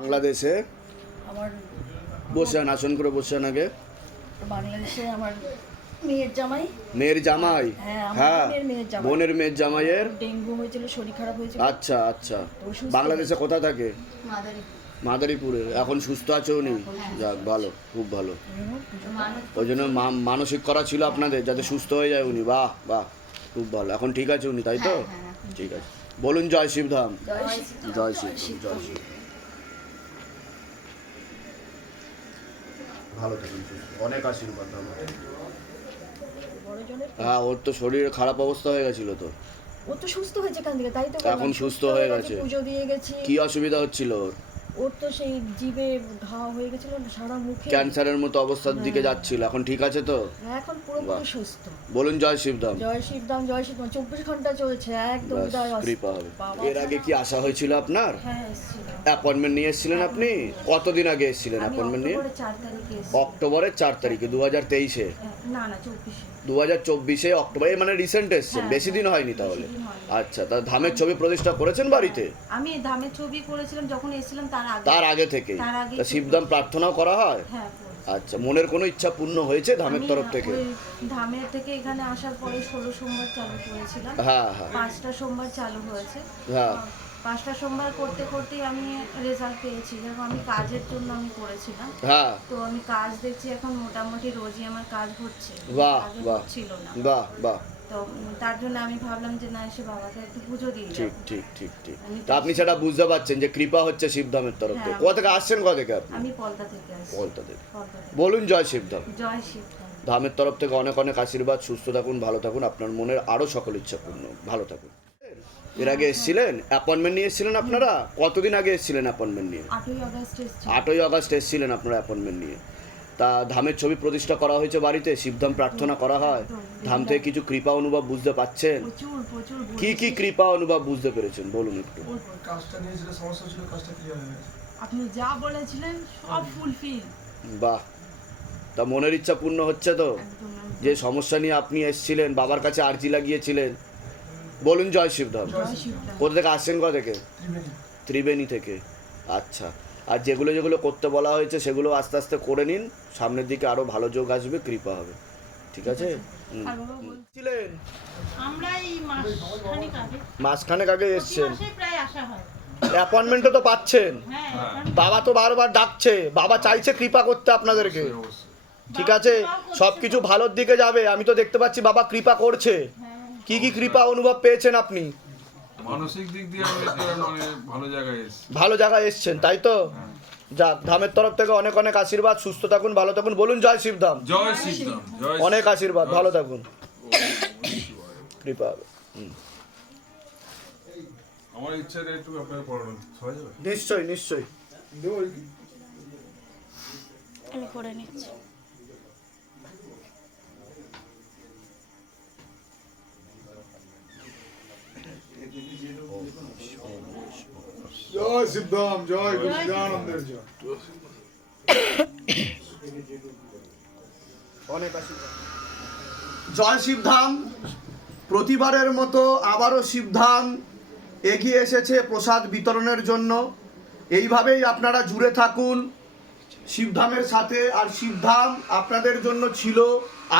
বাংলাদেশে আমার বসে আসন করে বসে আগে। বাংলাদেশে আমার মেয়ের জামাই। মেয়ের জামাই? হ্যাঁ, আমার হ্যাঁ বোনের মেয়ের জামাই। বোনের মেয়ের জামাইয়ের? ডেঙ্গু হয়েছিল শরীর খারাপ হয়েছিল। আচ্ছা আচ্ছা। বাংলাদেশে কোথা থাকে? মাদারি মাদারীপুরে। এখন সুস্থ আছে উনি যাক ভালো খুব ভালো। ওই জন্য মা- মানসিক করা ছিল আপনাদের যাতে সুস্থ হয়ে যায় উনি। বাহ বাহ খুব ভালো। এখন ঠিক আছে উনি তাই তো? হ্যাঁ, হ্যাঁ, ঠিক আছে। বলুন জয় শিবধাম। জয় জয় শ্রী- জয় শিব জয় শিব ভালো থাকুন অনেক আশীর্বাদ হ্যাঁ ওর তো শরীরে খারাপ অবস্থা হয়ে গেছিল তো। ও তো সুস্থ হয়েছে কান থেকে তাই তো এখন সুস্থ হয়ে গেছে। পুজো দিয়ে গেছি। কি অসুবিধা হচ্ছিল ওর? ওর তো সেই জিভে ঘা হয়ে গেছিল সারা মুখে ক্যান্সারের মতো অবস্থার দিকে যাচ্ছিল এখন ঠিক আছে তো? হ্যাঁ, এখন পুরোপুরি সুস্থ। বলুন জয় শিবধাম। জয় শিবদাম জয় শিবদাম চব্বিশ ঘণ্টা চলছে একদম। কৃপা হবে। এর আগে কি আসা হয়েছিল আপনার? হ্যাঁ অ্যাপয়েন্টমেন্ট নিয়ে এসেছিলেন আপনি? কতদিন আগে এসেছিলেন অ্যাপয়েন্টমেন্ট নিয়ে? অক্টোবরের চার তারিখে তারিখে দু হাজার তেইশে? দু হাজার চব্বিশে। অক্টোবর মানে রিসেন্ট এসছেন হ্যাঁ, বেশি দিন হয়নি তাহলে। আচ্ছা তা ধামের ছবি প্রতিষ্ঠা করেছেন বাড়িতে? আমি ধামের ছবি করেছিলাম যখন এসেছিলাম তার আগে। তার আগে থেকে তা শিবধাম প্রার্থনাও করা হয়? হ্যাঁ আচ্ছা মনের কোনো ইচ্ছা পূর্ণ হয়েছে ধামের তরফ থেকে? ধামের থেকে এখানে আসার পরে ষোলো সোমবার চালু করেছিলাম। হ্যাঁ হ্যাঁ। পাঁচটা সোমবার চালু হয়েছে। হ্যাঁ। পাঁচটা সোমবার করতে করতেই আমি রেজাল্ট পেয়েছি। যেরকম আমি কাজের জন্য আমি করেছিলাম। হ্যাঁ। তো আমি কাজ দেখছি এখন মোটামুটি রোজই আমার কাজ হচ্ছে। বাহ, বাহ। ছিল না। বাহ বাহ। তো তার জন্য আমি ভাবলাম যে না এসে বাবাকে একটু পুজো দিয়ে ঠিক ঠিক ঠিক ঠিক। তা আপনি সেটা বুঝতে পারছেন যে কৃপা হচ্ছে শিবধামের তরফ থেকে। হ্যাঁ। কোথা থেকে আসছেন কোথা থেকে আপনি? আমি পলতা থেকে আসছি। পলতা থেকে। বলুন জয় শিবধাম জয় শিব ধামের তরফ থেকে অনেক অনেক আশীর্বাদ। সুস্থ থাকুন ভালো থাকুন। আপনার মনের আরও সকল ইচ্ছা পূর্ণ ভালো থাকুন। এর আগে এসেছিলেন? অ্যাপয়েন্টমেন্ট নিয়ে এসেছিলেন আপনারা? কতদিন আগে এসেছিলেন অ্যাপয়েন্টমেন্ট নিয়ে? আটই আগস্ট এসছি। আটই আগস্ট এসেছিলেন আপনারা অ্যাপয়েন্টমেন্ট নিয়ে। তা ধামের ছবি প্রতিষ্ঠা করা হয়েছে বাড়িতে? শিবধাম প্রার্থনা করা হয়? ধাম থেকে কিছু কৃপা অনুভব বুঝতে পাচ্ছেন? কি কি কৃপা অনুভব বুঝতে পেরেছেন? বলুন একটু। আপনি যা বলেছিলেন সব ফুলফিল বাহ। তা মনের ইচ্ছা পূর্ণ হচ্ছে তো? যে সমস্যা নিয়ে আপনি এসেছিলেন বাবার কাছে আর্জি লাগিয়েছিলেন বলুন জয় শিবধাম। কোথা থেকে আসছেন কোথা থেকে? ত্রিবেণী। থেকে। আচ্ছা। আর যেগুলো যেগুলো করতে বলা হয়েছে সেগুলো আস্তে আস্তে করে নিন। সামনের দিকে আরও ভালো যোগ আসবে কৃপা হবে। ঠিক আছে? ছিলেন মাসখানেক আগে এসছেন। হয়। অ্যাপয়েন্টমেন্টও তো পাচ্ছেন। হ্যাঁ বাবা তো বারবার ডাকছে। বাবা চাইছে কৃপা করতে আপনাদেরকে। ঠিক আছে? সব কিছু ভালোর দিকে যাবে। আমি তো দেখতে পাচ্ছি বাবা কৃপা করছে। কি কি কৃপা অনুভব পেয়েছেন আপনি? মানসিক দিক দিয়ে আমি মানে ভালো জায়গায় এসেছি। ভালো জায়গায় এসছেন তাই তো? যাক ধামের তরফ থেকে অনেক অনেক আশীর্বাদ সুস্থ থাকুন ভালো থাকুন। বলুন জয় শিবধাম জয় জয় অনেক আশীর্বাদ ভালো থাকুন। কৃপা। আমার ইচ্ছাটা একটু আপনার পড়ানো। হয়ে যাবে? নিশ্চয়ই নিশ্চয়ই। আমি করে নিচ্ছি। জয় সিদ্ধাম জয় গুজরানন্দের জয় জয় শিবধাম প্রতিবারের মতো আবারও শিবধাম এগিয়ে এসেছে প্রসাদ বিতরণের জন্য। এইভাবেই আপনারা জুড়ে থাকুন। শিবধামের সাথে আর শিবধাম আপনাদের জন্য ছিল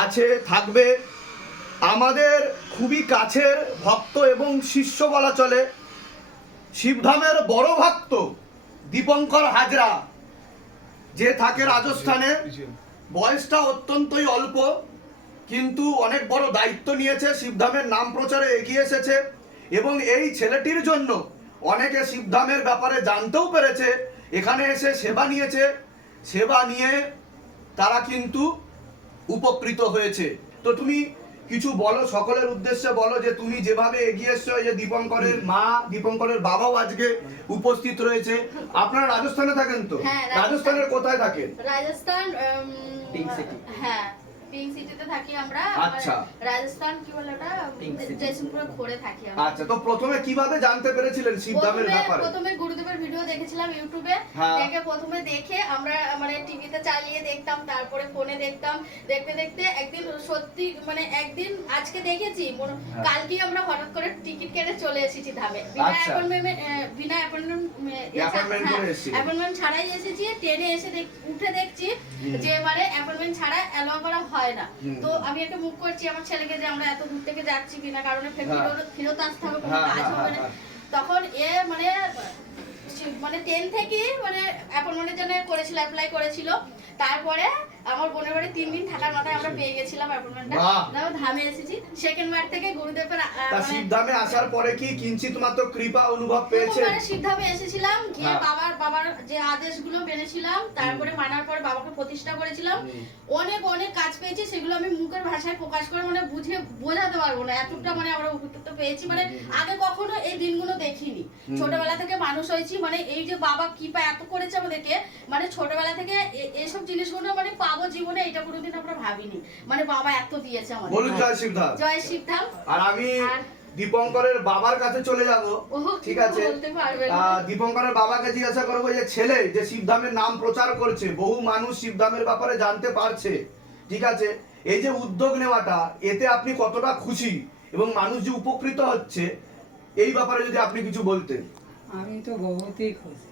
আছে থাকবে। আমাদের খুবই কাছের ভক্ত এবং শিষ্য বলা চলে। শিবধামের বড় ভক্ত দীপঙ্কর হাজরা যে থাকে রাজস্থানে বয়সটা অত্যন্তই অল্প কিন্তু অনেক বড় দায়িত্ব নিয়েছে শিবধামের নাম প্রচারে এগিয়ে এসেছে এবং এই ছেলেটির জন্য অনেকে শিবধামের ব্যাপারে জানতেও পেরেছে এখানে এসে সেবা নিয়েছে সেবা নিয়ে তারা কিন্তু উপকৃত হয়েছে। তো তুমি কিছু বলো সকলের উদ্দেশ্যে বলো যে তুমি যেভাবে এগিয়ে এসছো যে দীপঙ্করের মা দীপঙ্করের বাবাও আজকে উপস্থিত রয়েছে। আপনারা রাজস্থানে থাকেন তো? হ্যাঁ, রাজস্থানের কোথায় থাকেন? রাজস্থান হ্যাঁ পিঙ্ক সিটিতে থাকি আমরা আচ্ছা। রাজস্থান কি বলে ওটা জয়সিংপুরে ঘুরে থাকি আমরা আচ্ছা তো প্রথমে কীভাবে জানতে পেরেছিলেন শিবধামের ব্যাপারে প্রথমে গুরুদেবের ভিডিও দেখেছিলাম ইউটিউবে হ্যাঁ। দেখে প্রথমে দেখে আমরা মানে টিভিতে চালিয়ে দেখতাম তারপরে ফোনে দেখতাম দেখতে দেখতে একদিন সত্যি মানে একদিন আজকে দেখেছি হ্যাঁ। কালকেই আমরা হঠাৎ করে টিকিট কেটে চলে এসেছি ধামে বিনা আচ্ছা। অ্যাপয়েন্টমেন্ট বিনা অ্যাপয়েন্টমেন্ট এসেছিলে। অ্যাপয়েন্টমেন্ট ছাড়াই এসেছি ট্রেনে এসে উঠে দেখছি যে এবারে অ্যাপয়েন্টমেন্ট ছাড়া অ্যালাউ করা হয় না। তো আমি একটা মুখ করছি আমার ছেলেকে যে আমরা এত দূর থেকে যাচ্ছি বিনা কারণে হ্যাঁ। ফেরত- আসতে হবে কোনো হ্যাঁ, কাজ হ্যাঁ, হবে না। হ্যাঁ, তখন এ মানে মানে টেন থেকে মানে অ্যাপয়েন্টমেন্টের জন্য করেছিল অ্যাপ্লাই করেছিল। তারপরে আমার বোনের বাড়ি তিন দিন থাকার মাথায় আমরা পেয়ে গেছিলাম অ্যাপয়েন্টমেন্টটা। ধামে এসেছি। সেকেন্ড থেকে গুরুদেবের তা মানে শিবধামে আসার পরে কি কিঞ্চিত মাত্র কৃপা অনুভব পেয়েছে প্রথমবারে সিদ্ধামে এসেছিলাম গিয়ে হ্যাঁ। বাবার বাবার যে আদেশগুলো মেনেছিলাম তারপরে মানার পর বাবাকে প্রতিষ্ঠা করেছিলাম। অনেক অনেক কাজ পেয়েছি সেগুলো আমি মুখের ভাষায় প্রকাশ করে মানে বুঝে বোঝাতে পারব না। এতটা মানে আমরা উপকৃত পেয়েছি। মানে আগে কখনো এই দিনগুলো দেখিনি। ছোটবেলা থেকে মানুষ হয়েছি মানে এই যে বাবা কৃপা এত করেছে আমাদেরকে মানে ছোটবেলা থেকে এসব জিনিসগুলো মানে পাবো জীবনে এটা কোনোদিন আমরা ভাবিনি। মানে বাবা এত দিয়েছে আমাদের। বলুন জয় শিবধাম। জয় শিবধাম। আর আমি দীপঙ্করের বাবার কাছে চলে যাব। ঠিক আছে? দীপঙ্করের বাবাকে জিজ্ঞাসা করব যে ছেলে যে শিবধামের নাম প্রচার করছে বহু মানুষ শিবধামের ব্যাপারে জানতে পারছে ঠিক আছে? এই যে উদ্যোগ নেওয়াটা এতে আপনি কতটা খুশি এবং মানুষ যে উপকৃত হচ্ছে এই ব্যাপারে যদি আপনি কিছু বলতেন। আমি তো বহুতই খুশি।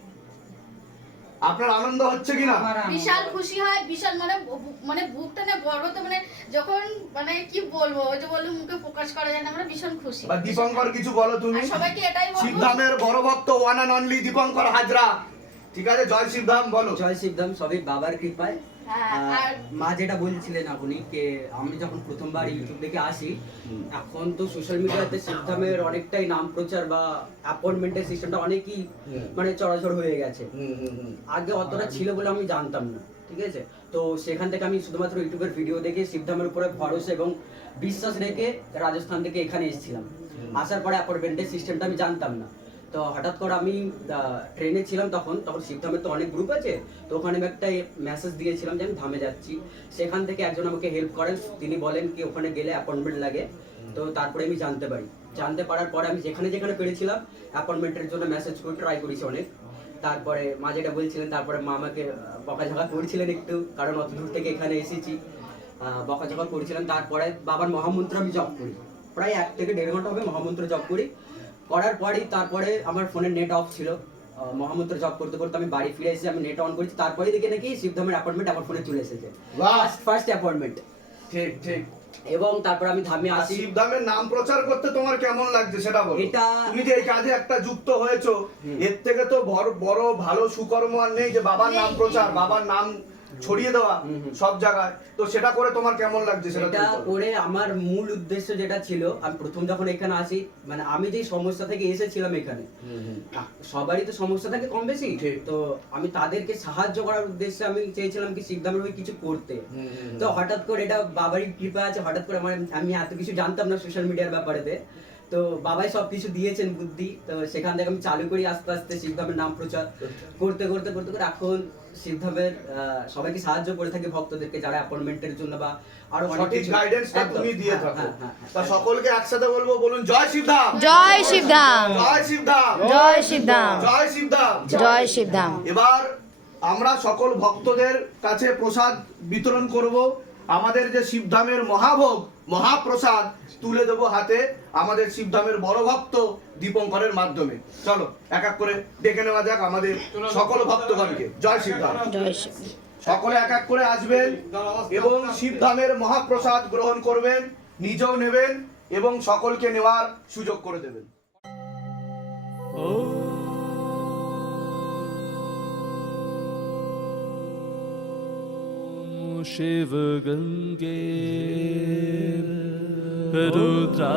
আপনার আনন্দ হচ্ছে কিনা? বিশাল খুশি হয় বিশাল মানে মানে বুকটা না গর্বতে মানে যখন মানে কি বলব ওই যে বলল মুখে প্রকাশ করা যায় না আমরা ভীষণ খুশি। বা দীপঙ্কর কিছু বলো তুমি। আর সবাইকে এটাই বলব। শিবধামের বড় ভক্ত one and only Dipankar Hazra. ঠিক আছে? জয় শিবধাম বলো। জয় শিবধাম সবই বাবার কৃপায়। মা যেটা বলছিলেন আপনি কে আমি যখন প্রথমবার ইউটিউব থেকে আসি এখন তো সোশ্যাল মিডিয়াতে শিবধামের অনেকটাই নাম প্রচার বা অ্যাপয়েন্টমেন্টের সিস্টেমটা অনেকই মানে চড়াচড় হয়ে গেছে। আগে অতটা ছিল বলে আমি জানতাম না ঠিক আছে? তো সেখান থেকে আমি শুধুমাত্র ইউটিউবের ভিডিও দেখে শিবধামের উপরে ভরসা এবং বিশ্বাস রেখে রাজস্থান থেকে এখানে এসেছিলাম। আসার পরে অ্যাপয়েন্টমেন্টের সিস্টেমটা আমি জানতাম না। তো হঠাৎ করে আমি ট্রেনে ছিলাম তখন তখন শিবধামের তো অনেক গ্রুপ আছে, তো ওখানে আমি একটা মেসেজ দিয়েছিলাম যে আমি ধামে যাচ্ছি। সেখান থেকে একজন আমাকে হেল্প করেন, তিনি বলেন কি ওখানে গেলে অ্যাপয়েন্টমেন্ট লাগে। তো তারপরে আমি জানতে পারি। জানতে পারার পরে আমি যেখানে যেখানে পেরেছিলাম অ্যাপয়েন্টমেন্টের জন্য মেসেজ করে ট্রাই করেছি অনেক। তারপরে মা যেটা বলছিলেন, তারপরে মা আমাকে বকাঝকা করছিলেন একটু, কারণ অত দূর থেকে এখানে এসেছি। বকাঝকা করেছিলেন। তারপরে বাবার মহামন্ত্র আমি জপ করি। প্রায় এক থেকে দেড় ঘণ্টা হবে মহামন্ত্র জপ করি। করার পরেই তারপরে আমার ফোনের নেট অফ ছিল। মহামন্ত্র জপ করতে করতে আমি বাড়ি ফিরে এসেছি আমি নেট অন করেছি। তারপরে দেখে নাকি শিবধামের অ্যাপয়েন্টমেন্ট আমার ফোনে চলে এসেছে। বাহ। ফার্স্ট অ্যাপয়েন্টমেন্ট ঠিক ঠিক। এবং তারপর আমি ধামে আসি। শিবধামের নাম প্রচার করতে তোমার কেমন লাগছে সেটা বলো। এটা- তুমি যে এই কাজে একটা যুক্ত হয়েছো এর থেকে তো বড় বড় ভালো সুকর্ম আর নেই যে বাবার নাম প্রচার বাবার নাম ছড়িয়ে দেওয়া। সব জায়গায় তো সেটা করে তোমার কেমন লাগছে সেটা। করে আমার মূল উদ্দেশ্য যেটা ছিল আমি প্রথম যখন এখানে আসি মানে আমি যেই সমস্যা থেকে এসেছিলাম এখানে সবারই তো সমস্যা থাকে কম বেশি। তো আমি তাদেরকে সাহায্য করার উদ্দেশ্যে আমি চেয়েছিলাম কি শিবধামের হয়ে কিছু করতে। তো হঠাৎ করে এটা বাবারই কৃপা আছে হঠাৎ করে আমার আমি এত কিছু জানতাম না সোশ্যাল মিডিয়ার ব্যাপারেতে তো বাবাই সব কিছু দিয়েছেন বুদ্ধি। তো সেখান থেকে আমি চালু করি আস্তে আস্তে শিবধামের নাম প্রচার। করতে করতে করতে করে এখন শিবধামের সবাইকে সাহায্য করে থাকি ভক্তদেরকে যারা অ্যাপয়েন্টমেন্টের জন্য বা আরও সঠিক গাইডেন্সটা তুমি দিয়ে হ্যাঁ, থাকো। হ্যাঁ, হ্যাঁ, তা সকলকে একসাথে বলব বলুন জয় শিবধাম! জয় শিবধাম! জয় শিবধাম! জয় শিবধাম! জয় শিবধাম! জয় শিবধাম! এবার আমরা সকল ভক্তদের কাছে প্রসাদ বিতরণ করব। আমাদের যে শিবধামের মহাভোগ মহাপ্রসাদ তুলে দেবো হাতে আমাদের শিবধামের বড় ভক্ত দীপঙ্করের মাধ্যমে। চলো এক এক করে ডেকে নেওয়া যাক আমাদের সকল ভক্তগণকে। জয় শিবধাম। জয় শিব সকলে এক এক করে আসবেন এবং শিবধামের মহাপ্রসাদ গ্রহণ করবেন নিজেও নেবেন এবং সকলকে নেওয়ার সুযোগ করে দেবেন। शिव गंगे रुद्रा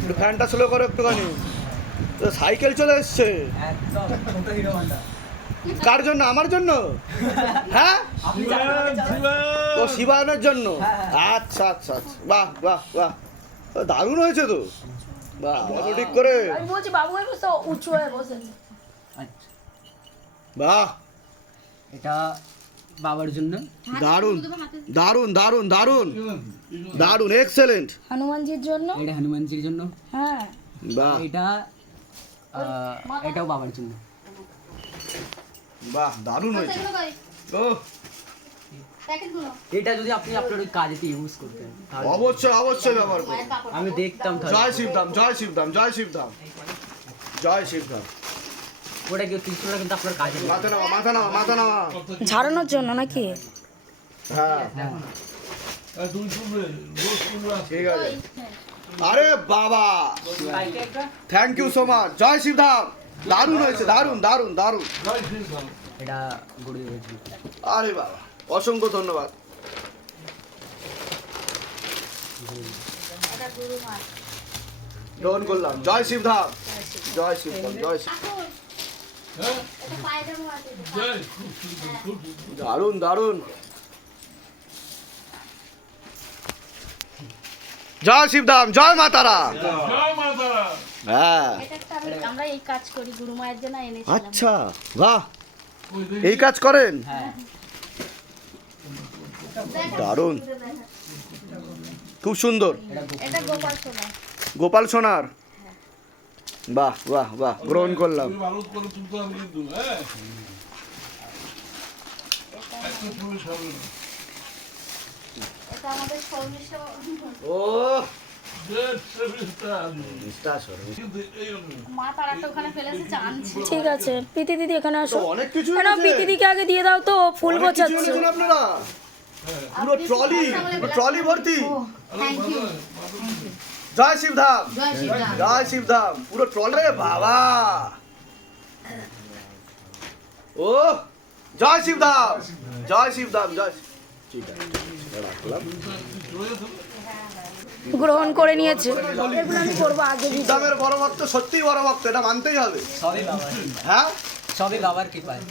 একটু ফ্যানটা স্লো করো একটুখানি। তো সাইকেল চলে এসছে। কার জন্য? আমার জন্য? হ্যাঁ? ও শিবায়নের জন্য? আচ্ছা আচ্ছা আচ্ছা। বাহ বাহ বাহ। দারুণ হয়েছে তো। বাহ ঠিক করে। আমি বলছি বাবু একটু তো উঁচু হয়ে বসে। বাহ। এটা বাবার জন্য। দারুণ দারুণ দারুণ দারুণ। দারুণ এক্সেলেন্ট হনুমানজির জন্য? এটা হনুমানজির জন্য। হ্যাঁ। বাহ। এটা এটাও বাবার জন্য। বাহ দারুণ হয়েছে। ও এটা যদি আপনি আপনার ওই কাজেতে ইউজ করতেন অবশ্যই অবশ্যই ব্যবহার করুন আমি দেখতাম জয় শিবধাম জয় শিবধাম জয় শিবধাম। জয় শিবধাম। ওটা কেউ কিন্তু আপনার কাজে মাথা নামা মাথা নামা মাথা নামা। ঝাড়ানোর জন্য নাকি? হ্যাঁ। ঠিক আছে। আরে বাবা! থ্যাংক ইউ সো মাচ জয় শিবধাম দারুণ হয়েছে দারুণ দারুণ দারুণ। এটা আরে বাবা অসংখ্য ধন্যবাদ। গ্রহণ করলাম। জয় শিবধাম জয় শিবধাম জয় শিব দারুণ দারুণ। জয় শিবধাম জয় মাতারা হ্যাঁ। এটা একটা আমি আমরা এই কাজ করি গুরু মায়ের জন্য এনেছিলাম। আচ্ছা বাহ। এই কাজ করেন? দারুণ। খুব সুন্দর। গোপাল সোনা গোপাল সোনার। বাহ বাহ বাহ। গ্রহণ করলাম। হ্যাঁ ঠিক আছে। প্রীতি দিদি এখানে তো আসো। অনেক কিছু কেন প্রীতি দিদিকে আগে দিয়ে দাও তো ফুল গোছাচ্ছে। আপনারা? পুরো ট্রলি ট্রলি ভর্তি। থ্যাংক ইউ জয় শিবধাম জয় শিবধাম পুরো ট্রল রে বাবা। ও জয় শিবধাম জয় শিবধাম জয় ঠিক আছে রাখলাম গ্রহণ করে নিয়েছে। এগুলো আমি করব আগে শিবধামের বড় ভক্ত সত্যিই বড় ভক্ত এটা মানতেই হবে। হ্যাঁ? সবই বাবার কৃপায়।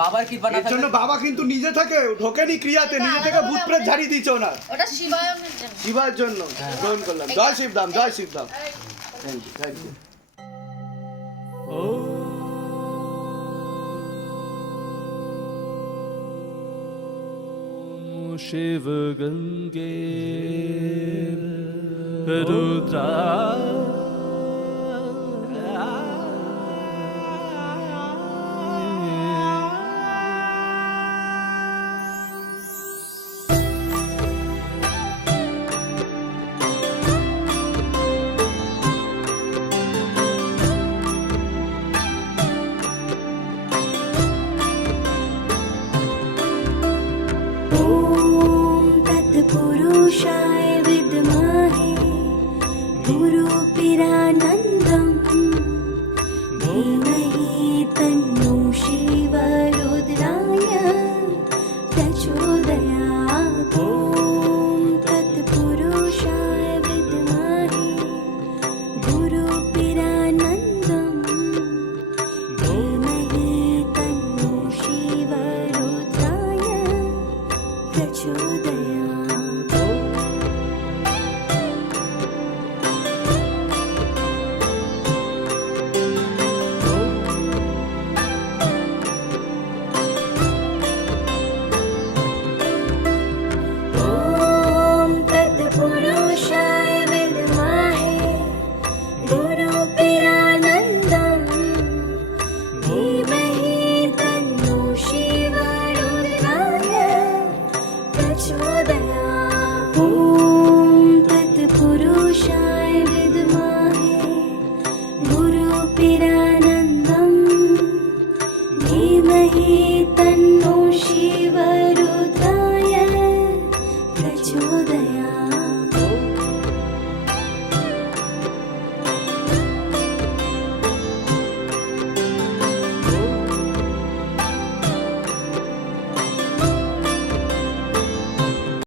বাবার কৃপা না বাবা কিন্তু নিজে থেকে ঢোকেনি ক্রিয়াতে নিজে থেকে ভূত প্রেত ঝাড়িয়ে দিচ্ছে না ওটা শিবায়নের জন্য। শিবার জন্য। হ্যাঁ। গ্রহণ করলাম। জয় শিবদাম জয় Shivdham. Thank you thank you O Shiva Gange 就